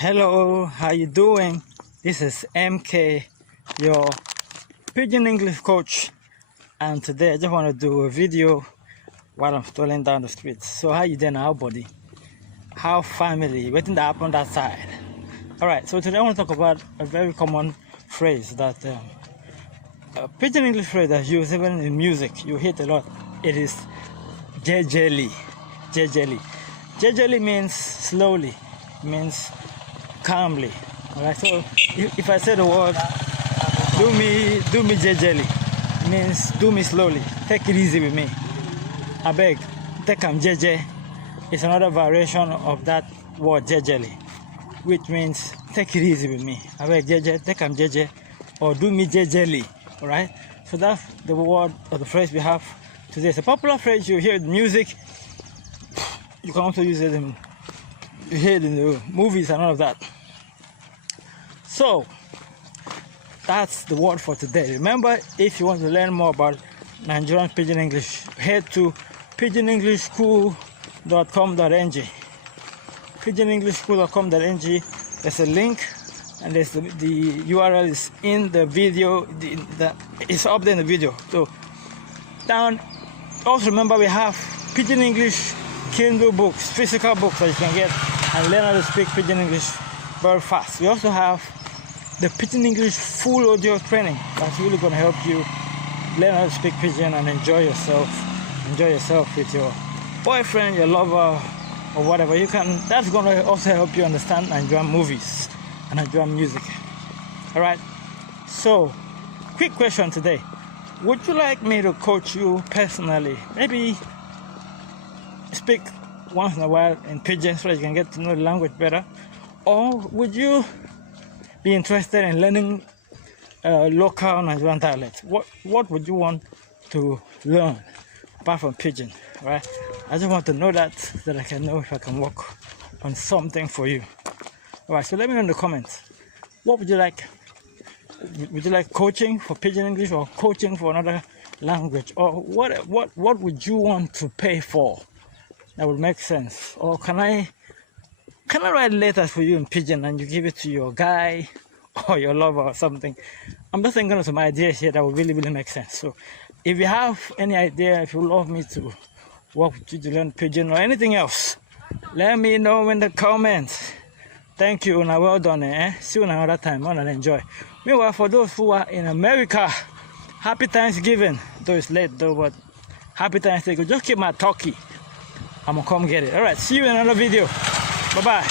Hello, how you doing? This is MK, your Pidgin English coach, and today I just want to do a video while I'm strolling down the street. So how you doing, how body? How family? Waiting to happen that side. Alright, so today I want to talk about a very common phrase that a Pidgin English phrase that's used even in music. You hear it a lot. It is Jejely. Jejely. Jejely means slowly, means calmly. Alright, so if I say the word do me Jejely, means do me slowly, take it easy with me. I beg, take am jeje. It's another variation of that word Jejely, which means take it easy with me. I beg jeje, take am jeje, or do me Jejely. Alright, so that's the word or the phrase we have today. It's a popular phrase. You hear it in music, you can also use it in the movies and all of that. So that's the word for today. Remember, if you want to learn more about Nigerian Pidgin English, head to pidginenglishschool.com.ng. pidginenglishschool.com.ng. There's a link, and there's the URL is in the video. It's up there in the video. So down. Also remember, we have Pidgin English Kindle books, physical books that you can get and learn how to speak Pidgin English very fast. We also have the Pidgin English full audio training that's really going to help you learn how to speak Pidgin and enjoy yourself with your boyfriend, your lover, or whatever. That's going to also help you understand Nigerian movies and Nigerian music. All right, so quick question today: would you like me to coach you personally? Maybe speak once in a while in Pidgin so that you can get to know the language better? Or would you be interested in learning local Nigerian dialect? What would you want to learn apart from Pidgin? Right? I just want to know that so that I can know if I can work on something for you. Alright, so let me know in the comments. What would you like? Would you like coaching for Pidgin English or coaching for another language? Or what would you want to pay for? That would make sense. Or can I write letters for you in Pidgin and you give it to your guy or your lover or something? I'm just thinking of some ideas here that would really make sense. So if you have any idea, if you love me to work with you to learn Pidgin or anything else, let me know in the comments. Thank you, and well done. See you another time. And enjoy. Meanwhile, for those who are in America, happy Thanksgiving. Though it's late though, but happy Thanksgiving. Just keep my turkey. I'm gonna come get it. Alright, see you in another video. Bye-bye.